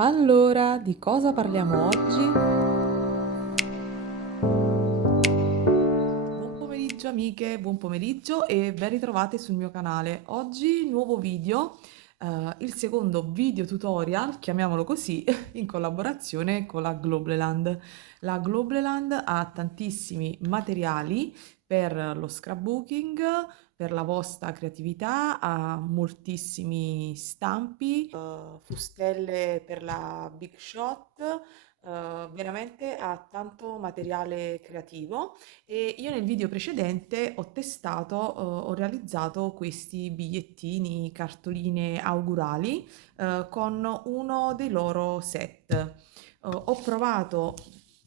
Allora, di cosa parliamo oggi? Buon pomeriggio amiche, buon pomeriggio e ben ritrovate sul mio canale. Oggi nuovo video, il secondo video tutorial, chiamiamolo così, in collaborazione con la Globleland. La Globleland ha tantissimi materiali per lo scrapbooking, per la vostra creatività, ha moltissimi stampi, fustelle per la Big Shot, veramente ha tanto materiale creativo e io nel video precedente ho testato, ho realizzato questi bigliettini, cartoline augurali con uno dei loro set. Ho provato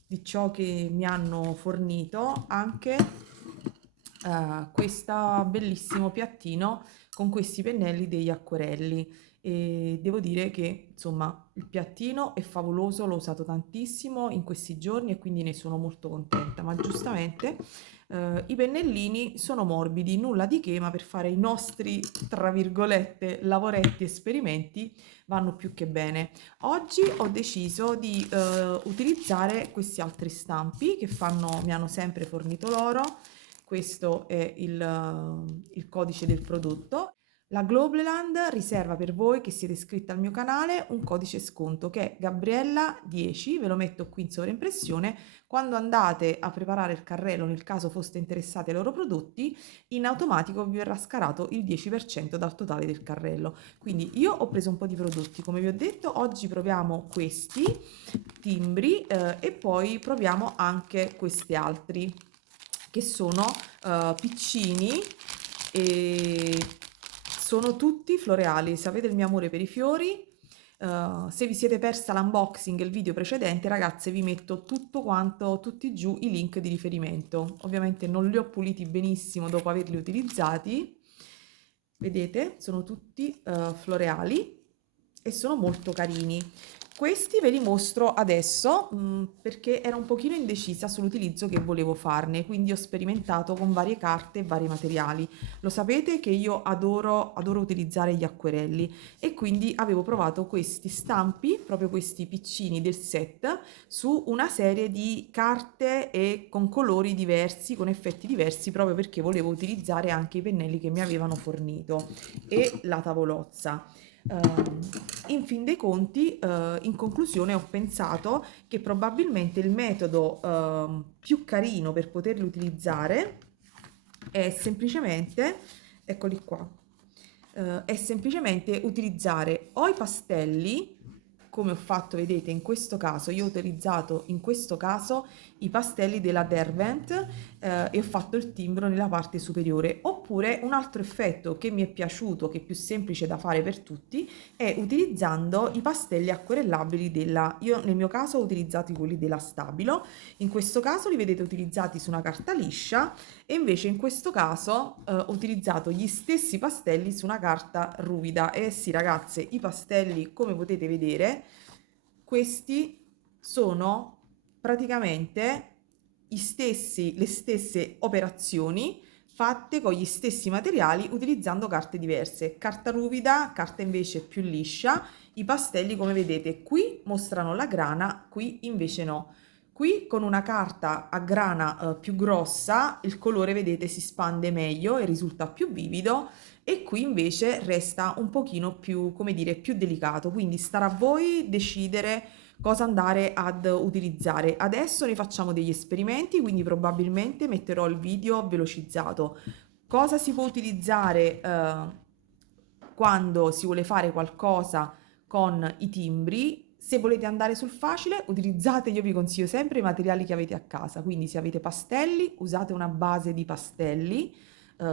di ciò che mi hanno fornito anche questo bellissimo piattino con questi pennelli degli acquerelli e devo dire che insomma il piattino è favoloso, l'ho usato tantissimo in questi giorni e quindi ne sono molto contenta, ma giustamente i pennellini sono morbidi, nulla di che, ma per fare i nostri, tra virgolette, lavoretti, esperimenti vanno più che bene. Oggi ho deciso di utilizzare questi altri stampi che mi hanno sempre fornito loro. Questo è il codice del prodotto. La Globleland riserva per voi che siete iscritti al mio canale un codice sconto che è Gabriella10, ve lo metto qui in sovraimpressione. Quando andate a preparare il carrello, nel caso foste interessati ai loro prodotti, in automatico vi verrà scarato il 10% dal totale del carrello. Quindi io ho preso un po' di prodotti, come vi ho detto, oggi proviamo questi timbri e poi proviamo anche questi altri che sono piccini e sono tutti floreali. Sapete il mio amore per i fiori. Se vi siete persa l'unboxing e il video precedente, ragazze, vi metto tutto quanto, tutti giù i link di riferimento. Ovviamente non li ho puliti benissimo dopo averli utilizzati. Vedete, sono tutti floreali e sono molto carini. Questi ve li mostro adesso perché ero un pochino indecisa sull'utilizzo che volevo farne, quindi ho sperimentato con varie carte e vari materiali. Lo sapete che io adoro utilizzare gli acquerelli e quindi avevo provato questi stampi, proprio questi piccini del set, su una serie di carte e con colori diversi, con effetti diversi, proprio perché volevo utilizzare anche i pennelli che mi avevano fornito e la tavolozza. In fin dei conti, in conclusione, ho pensato che probabilmente il metodo più carino per poterli utilizzare è semplicemente, eccoli qua, è semplicemente utilizzare o i pastelli, come ho fatto, vedete, in questo caso, io ho utilizzato in questo caso i pastelli della Derwent e ho fatto il timbro nella parte superiore, oppure un altro effetto che mi è piaciuto, che è più semplice da fare per tutti, è utilizzando i pastelli acquerellabili io nel mio caso ho utilizzato quelli della Stabilo, in questo caso li vedete utilizzati su una carta liscia e invece in questo caso ho utilizzato gli stessi pastelli su una carta ruvida. E sì ragazze, i pastelli come potete vedere, questi sono praticamente le stesse operazioni fatte con gli stessi materiali utilizzando carte diverse. Carta ruvida, carta invece più liscia. I pastelli come vedete qui mostrano la grana, qui invece no. Qui con una carta a grana più grossa il colore vedete si spande meglio e risulta più vivido e qui invece resta un pochino più, come dire, più delicato, quindi starà a voi decidere cosa andare ad utilizzare. Adesso ne facciamo degli esperimenti, quindi probabilmente metterò il video velocizzato. Cosa si può utilizzare quando si vuole fare qualcosa con i timbri? Se volete andare sul facile, utilizzate, io vi consiglio sempre i materiali che avete a casa, quindi se avete pastelli, usate una base di pastelli,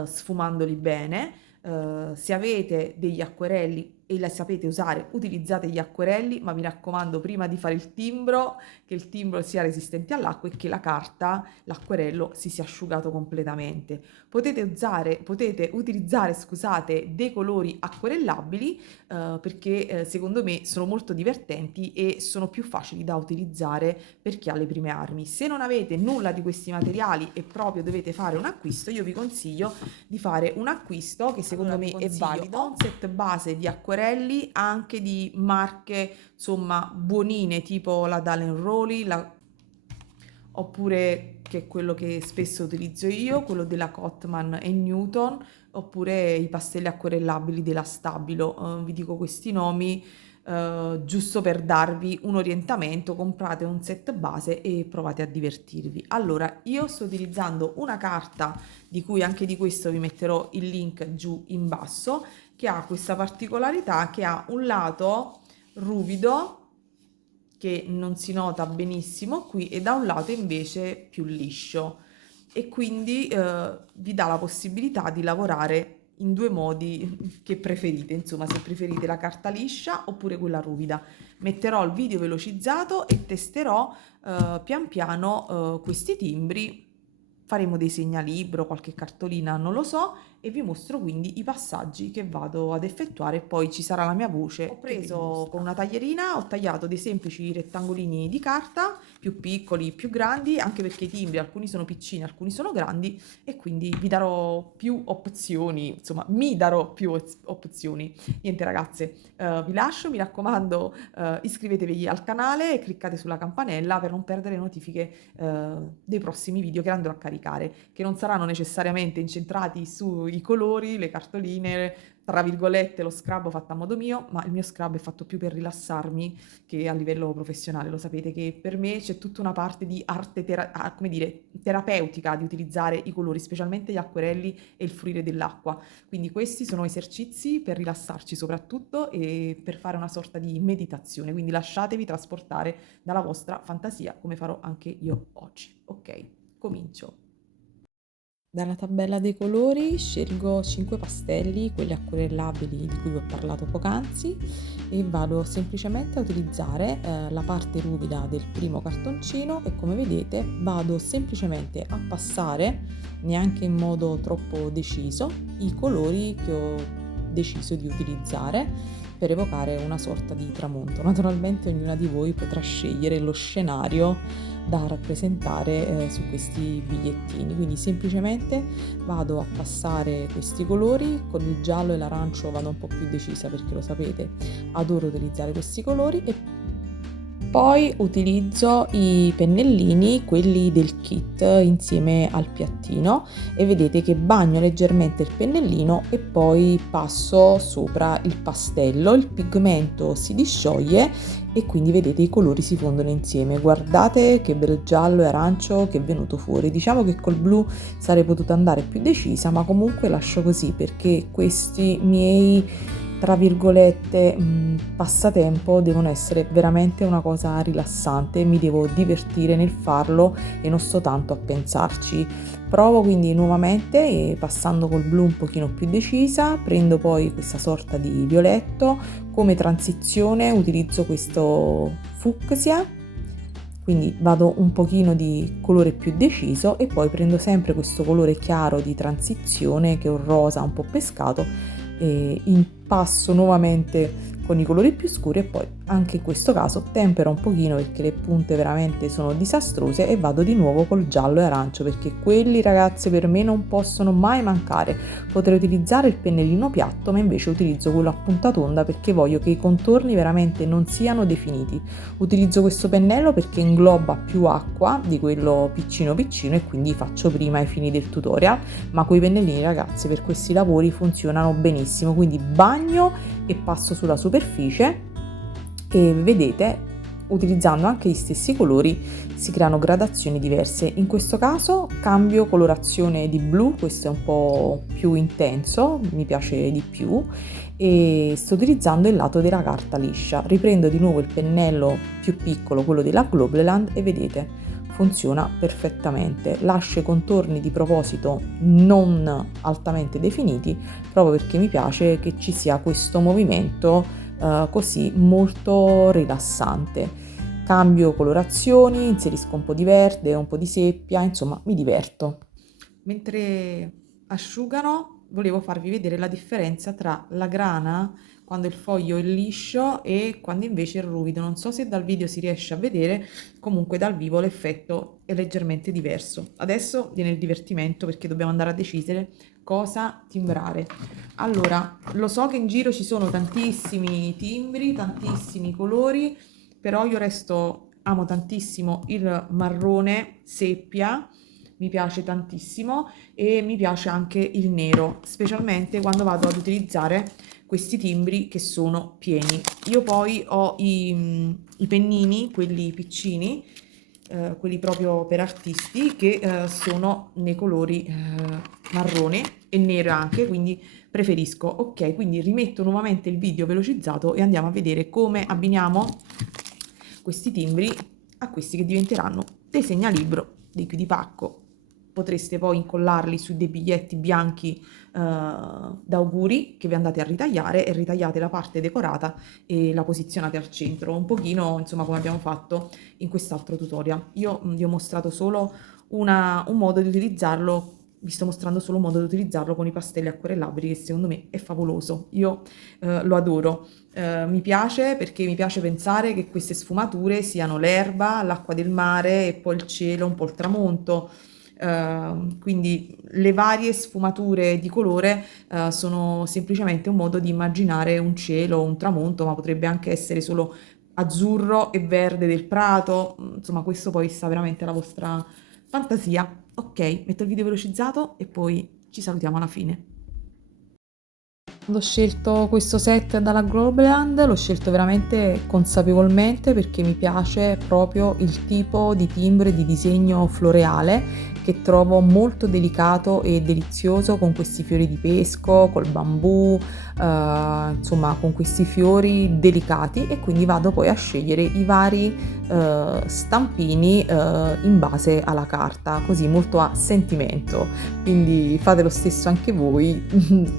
sfumandoli bene. Se avete degli acquerelli e la sapete usare, utilizzate gli acquerelli, ma mi raccomando prima di fare il timbro, che il timbro sia resistente all'acqua e che la carta, l'acquerello, si sia asciugato completamente. Potete utilizzare, scusate, dei colori acquerellabili perché secondo me sono molto divertenti e sono più facili da utilizzare per chi ha le prime armi. Se non avete nulla di questi materiali e proprio dovete fare un acquisto, io vi consiglio di fare un acquisto che secondo me è valido, un set base di acquerelli acquerelli anche di marche, insomma, buonine, tipo la Dalen Rowley, oppure che è quello che spesso utilizzo io, quello della Cotman e Newton, oppure i pastelli acquerellabili della Stabilo. Vi dico questi nomi giusto per darvi un orientamento, comprate un set base e provate a divertirvi. Allora, io sto utilizzando una carta di cui anche di questo vi metterò il link giù in basso, che ha questa particolarità che ha un lato ruvido che non si nota benissimo qui e da un lato invece più liscio e quindi vi dà la possibilità di lavorare in due modi che preferite, insomma, se preferite la carta liscia oppure quella ruvida. Metterò il video velocizzato e testerò pian piano questi timbri, faremo dei segnalibro, qualche cartolina, non lo so, e vi mostro quindi i passaggi che vado ad effettuare e poi ci sarà la mia voce. Ho preso con una taglierina, ho tagliato dei semplici rettangolini di carta, più piccoli, più grandi, anche perché i timbri alcuni sono piccini, alcuni sono grandi e quindi vi darò più opzioni, insomma mi darò più opzioni. Niente ragazze, vi lascio, mi raccomando, iscrivetevi al canale e cliccate sulla campanella per non perdere notifiche dei prossimi video che andrò a caricare, che non saranno necessariamente incentrati sui colori, le cartoline, tra virgolette lo scrub fatto a modo mio, ma il mio scrub è fatto più per rilassarmi che a livello professionale. Lo sapete che per me c'è tutta una parte di arte, come dire, terapeutica di utilizzare i colori, specialmente gli acquerelli e il fluire dell'acqua. Quindi questi sono esercizi per rilassarci soprattutto e per fare una sorta di meditazione, quindi lasciatevi trasportare dalla vostra fantasia come farò anche io oggi. Ok, comincio. Dalla tabella dei colori scelgo 5 pastelli, quelli acquerellabili di cui vi ho parlato poc'anzi, e vado semplicemente a utilizzare la parte ruvida del primo cartoncino e come vedete vado semplicemente a passare, neanche in modo troppo deciso, i colori che ho deciso di utilizzare per evocare una sorta di tramonto. Naturalmente ognuna di voi potrà scegliere lo scenario da rappresentare su questi bigliettini, quindi semplicemente vado a passare questi colori. Con il giallo e l'arancio vado un po' più decisa perché lo sapete, adoro utilizzare questi colori, e poi utilizzo i pennellini, quelli del kit, insieme al piattino, e vedete che bagno leggermente il pennellino e poi passo sopra il pastello, il pigmento si discioglie e quindi vedete i colori si fondono insieme. Guardate che bel giallo e arancio che è venuto fuori. Diciamo che col blu sarei potuta andare più decisa, ma comunque lascio così perché questi miei, tra virgolette, passatempo devono essere veramente una cosa rilassante, mi devo divertire nel farlo e non sto tanto a pensarci. Provo quindi nuovamente e passando col blu un pochino più decisa, prendo poi questa sorta di violetto, come transizione utilizzo questo fucsia, quindi vado un pochino di colore più deciso e poi prendo sempre questo colore chiaro di transizione che è un rosa un po' pescato e impasto nuovamente con i colori più scuri e poi anche in questo caso tempero un pochino perché le punte veramente sono disastrose e vado di nuovo col giallo e arancio perché quelli ragazze per me non possono mai mancare. Potrei utilizzare il pennellino piatto ma invece utilizzo quello a punta tonda perché voglio che i contorni veramente non siano definiti. Utilizzo questo pennello perché ingloba più acqua di quello piccino piccino e quindi faccio prima ai fini del tutorial, ma quei pennellini ragazze per questi lavori funzionano benissimo, quindi bagno e passo sulla superficie e vedete, utilizzando anche gli stessi colori si creano gradazioni diverse. In questo caso cambio colorazione di blu, questo è un po' più intenso, mi piace di più, e sto utilizzando il lato della carta liscia. Riprendo di nuovo il pennello più piccolo, quello della Globleland, e vedete funziona perfettamente. Lascio i contorni di proposito non altamente definiti proprio perché mi piace che ci sia questo movimento così molto rilassante. Cambio colorazioni, inserisco un po' di verde, un po' di seppia, insomma mi diverto. Mentre asciugano volevo farvi vedere la differenza tra la grana quando il foglio è liscio e quando invece è ruvido. Non so se dal video si riesce a vedere, comunque dal vivo l'effetto è leggermente diverso. Adesso viene il divertimento perché dobbiamo andare a decidere cosa timbrare. Allora, lo so che in giro ci sono tantissimi timbri, tantissimi colori, però io amo tantissimo il marrone seppia, mi piace tantissimo e mi piace anche il nero, specialmente quando vado ad utilizzare questi timbri che sono pieni. Io poi ho i pennini, quelli piccini, quelli proprio per artisti, che sono nei colori marrone e nero anche, quindi preferisco. Ok, quindi rimetto nuovamente il video velocizzato e andiamo a vedere come abbiniamo questi timbri a questi che diventeranno dei segnalibro, dei chiudipacco. Potreste poi incollarli su dei biglietti bianchi d'auguri che vi andate a ritagliare e ritagliate la parte decorata e la posizionate al centro, un pochino insomma come abbiamo fatto in quest'altro tutorial. Io vi ho mostrato solo un modo di utilizzarlo, vi sto mostrando solo un modo di utilizzarlo con i pastelli acquerellabili che secondo me è favoloso, io lo adoro. Mi piace perché mi piace pensare che queste sfumature siano l'erba, l'acqua del mare e poi il cielo, un po' il tramonto. Quindi le varie sfumature di colore sono semplicemente un modo di immaginare un cielo, un tramonto, ma potrebbe anche essere solo azzurro e verde del prato. Insomma, questo poi sta veramente alla vostra fantasia. Ok, metto il video velocizzato e poi ci salutiamo alla fine. Quando ho scelto questo set dalla Globland, l'ho scelto veramente consapevolmente perché mi piace proprio il tipo di timbro e di disegno floreale che trovo molto delicato e delizioso con questi fiori di pesco, col bambù, insomma con questi fiori delicati e quindi vado poi a scegliere i vari stampini in base alla carta, così molto a sentimento. Quindi fate lo stesso anche voi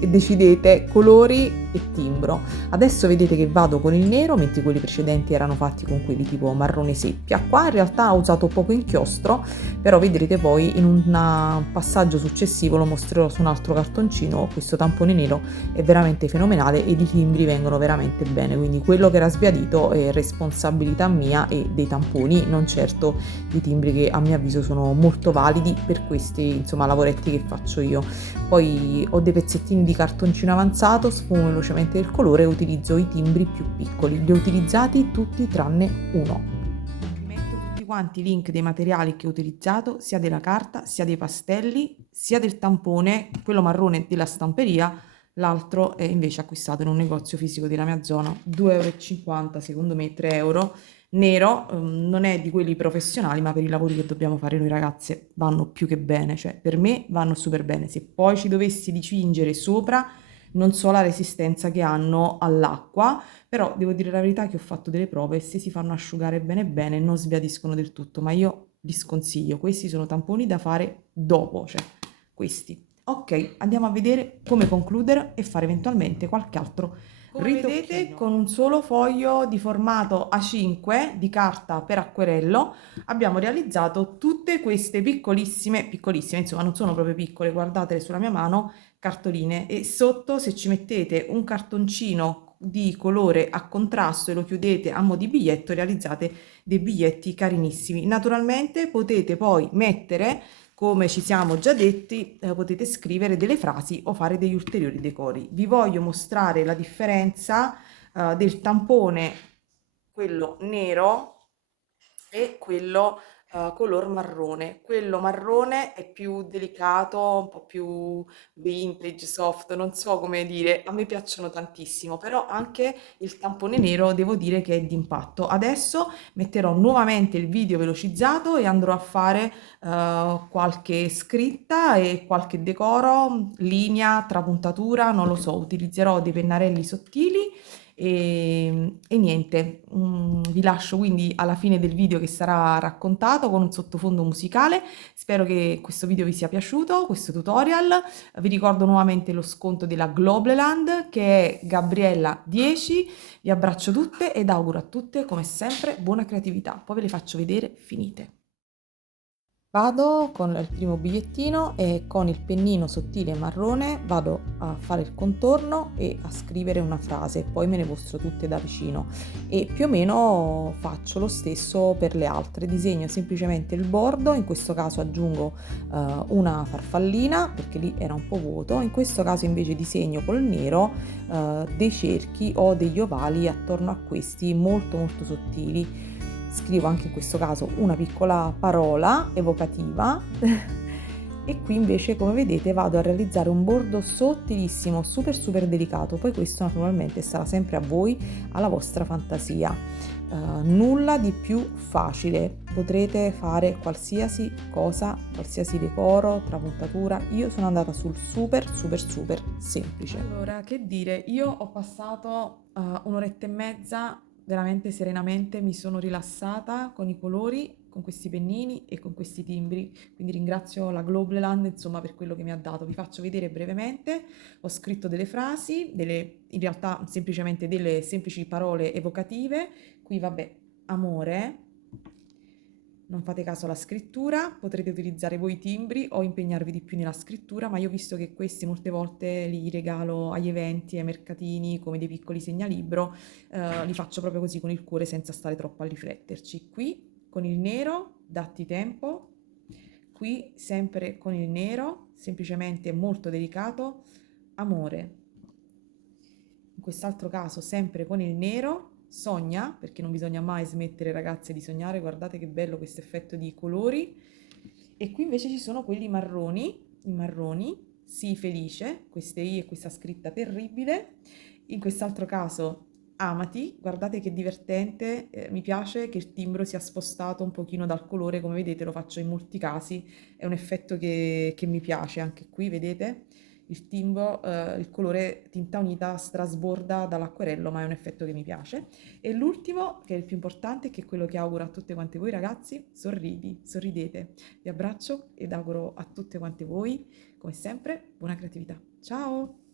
e decidete colori e timbro. Adesso vedete che vado con il nero, mentre quelli precedenti erano fatti con quelli tipo marrone seppia. Qua in realtà ho usato poco inchiostro, però vedrete poi in un passaggio successivo lo mostrerò su un altro cartoncino. Questo tampone nero è veramente fenomenale e i timbri vengono veramente bene, quindi quello che era sbiadito è responsabilità mia e dei tamponi, non certo i timbri che a mio avviso sono molto validi per questi insomma lavoretti che faccio io. Poi ho dei pezzettini di cartoncino avanzato, sfumo velocemente il colore e utilizzo i timbri più piccoli. Li ho utilizzati tutti tranne uno. Vi metto tutti quanti i link dei materiali che ho utilizzato, sia della carta, sia dei pastelli, sia del tampone, quello marrone della stamperia, l'altro è invece acquistato in un negozio fisico della mia zona, 2,50 euro, secondo me 3 euro, nero, non è di quelli professionali, ma per i lavori che dobbiamo fare noi ragazze vanno più che bene, cioè per me vanno super bene. Se poi ci dovessi dipingere sopra, non so la resistenza che hanno all'acqua, però devo dire la verità che ho fatto delle prove e se si fanno asciugare bene bene non sbiadiscono del tutto, ma io li sconsiglio. Questi sono tamponi da fare dopo, cioè questi. Ok, andiamo a vedere come concludere e fare eventualmente qualche altro come vedete, con un solo foglio di formato A5 di carta per acquerello abbiamo realizzato tutte queste piccolissime, piccolissime, insomma non sono proprio piccole, guardatele sulla mia mano, cartoline e sotto se ci mettete un cartoncino di colore a contrasto e lo chiudete a mo' di biglietto realizzate dei biglietti carinissimi. Naturalmente potete poi mettere, come ci siamo già detti, potete scrivere delle frasi o fare degli ulteriori decori. Vi voglio mostrare la differenza del tampone, quello nero e quello color marrone. Quello marrone è più delicato, un po' più vintage, soft, non so come dire, a me piacciono tantissimo, però anche il tampone nero devo dire che è d'impatto. Adesso metterò nuovamente il video velocizzato e andrò a fare qualche scritta e qualche decoro, linea, trapuntatura, non lo so, utilizzerò dei pennarelli sottili e niente, vi lascio quindi alla fine del video che sarà raccontato con un sottofondo musicale. Spero che questo video vi sia piaciuto, questo tutorial. Vi ricordo nuovamente lo sconto della Globleland che è Gabriella 10. Vi abbraccio tutte ed auguro a tutte come sempre buona creatività. Poi ve le faccio vedere finite. Vado con il primo bigliettino e con il pennino sottile marrone vado a fare il contorno e a scrivere una frase, poi me ne mostro tutte da vicino e più o meno faccio lo stesso per le altre, disegno semplicemente il bordo, in questo caso aggiungo una farfallina perché lì era un po' vuoto, in questo caso invece disegno col nero dei cerchi o degli ovali attorno a questi molto molto sottili. Scrivo anche in questo caso una piccola parola evocativa e qui invece come vedete vado a realizzare un bordo sottilissimo, super super delicato, poi questo naturalmente sarà sempre a voi, alla vostra fantasia. Nulla di più facile, potrete fare qualsiasi cosa, qualsiasi decoro, trapuntatura, io sono andata sul super super super semplice. Allora, che dire, io ho passato un'oretta e mezza veramente serenamente, mi sono rilassata con i colori, con questi pennini e con questi timbri, quindi ringrazio la Globleland insomma per quello che mi ha dato. Vi faccio vedere brevemente, ho scritto delle frasi, in realtà semplicemente delle semplici parole evocative, qui vabbè, amore, non fate caso alla scrittura, potrete utilizzare voi i timbri o impegnarvi di più nella scrittura, ma io ho visto che questi molte volte li regalo agli eventi, ai mercatini, come dei piccoli segnalibro, li faccio proprio così con il cuore senza stare troppo a rifletterci. Qui con il nero, datti tempo, qui sempre con il nero, semplicemente molto delicato, amore. In quest'altro caso sempre con il nero, sogna, perché non bisogna mai smettere ragazze di sognare, guardate che bello questo effetto di colori. E qui invece ci sono quelli marroni, i marroni, sii felice, queste i e questa scritta terribile. In quest'altro caso amati, guardate che divertente, mi piace che il timbro sia spostato un pochino dal colore, come vedete lo faccio in molti casi, è un effetto che mi piace anche qui, vedete? Il timbro, il colore tinta unita strasborda dall'acquerello, ma è un effetto che mi piace. E l'ultimo, che è il più importante, che è quello che auguro a tutte quante voi ragazzi, sorridi, sorridete. Vi abbraccio ed auguro a tutte quante voi, come sempre, buona creatività. Ciao!